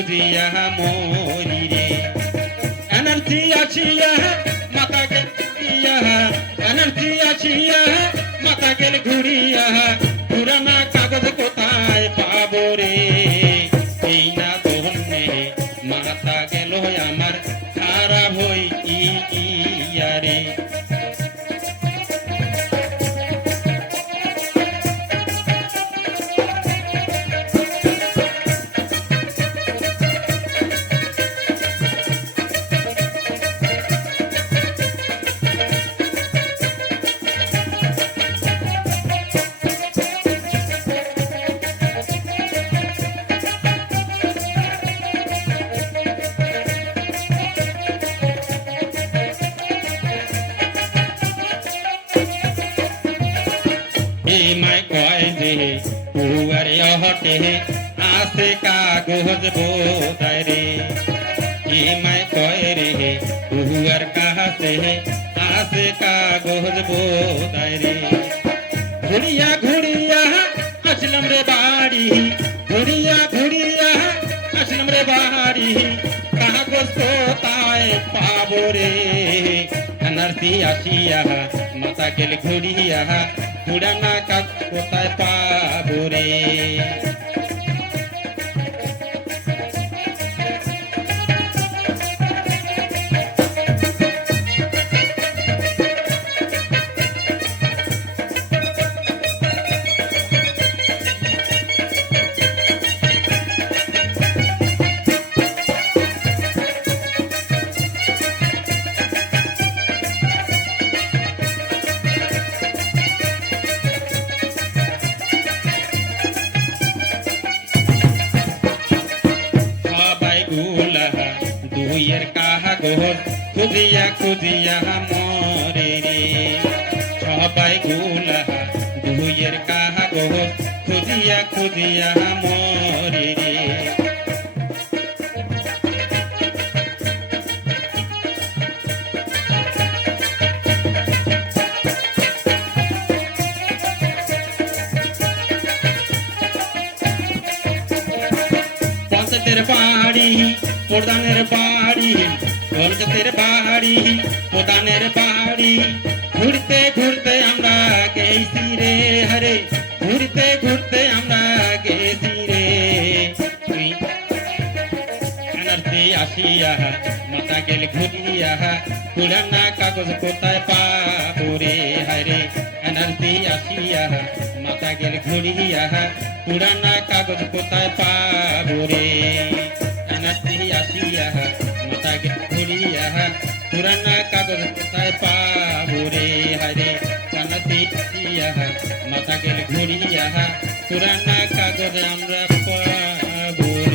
খুঁজিয়া মরি রে এনার্জি আছিয়া মাথা গেল ঘুরিয়া এনার্জি আছিয়া মাথা গেল ঘুরিয়া পুরানা কাগজ কোথায় পাবো রে এই না ধরনে মাথা গেল আমার খারাপ হই ইয়া রে মাই কয় যে পুয়ারে হটে আসে কাগজ বোধায় রে মাই কয় রে পুয়ার কাছে আসে কাগজ বোধায় রে ঘুরিয়া ঘুরিয়া আসলাম রে বাড়ি ঘুরিয়া ঘুরিয়া আসলাম রে বাড়ি কাগজ কোথায় পাবো রে এনার্জি আসিয়া মাথা গেল ঘুরিয়া পুরানা কাগজ কোথায় পাবো রে দুইয়ের কাগজ খুঁজিয়া খুঁজিয়া মরে রে সবাই গুলা দুইয়ের কাগজ খুঁজিয়া খুঁজিয়া মরে রে পঞ্চায়েতের বাড়ি প্রধানের বাড়ি পঞ্চায়েতের বাড়ি প্রধানের বাড়ি ঘুরতে ঘুরতে আমরা গেছি রে হরে ঘুরতে ঘুরতে আমরা গেছি রে এনার্জি আসিয়া মাথা গেল ঘুরিয়া পুরানা কাগজ কোথায় পাবো রে হরে এনার্জি আসিয়া মাথা গেল ঘুরিয়া পুরানা কাগজ কোথায় পাবো রে এনার্জি আসিয়া মাথা গেল ঘুরিয়া পুরানা কাগজ কোথায় পাবো রে হরে এনার্জি আসিয়া মাথা গেল ঘুরিয়া পুরানা কাগজ আমরা পাবো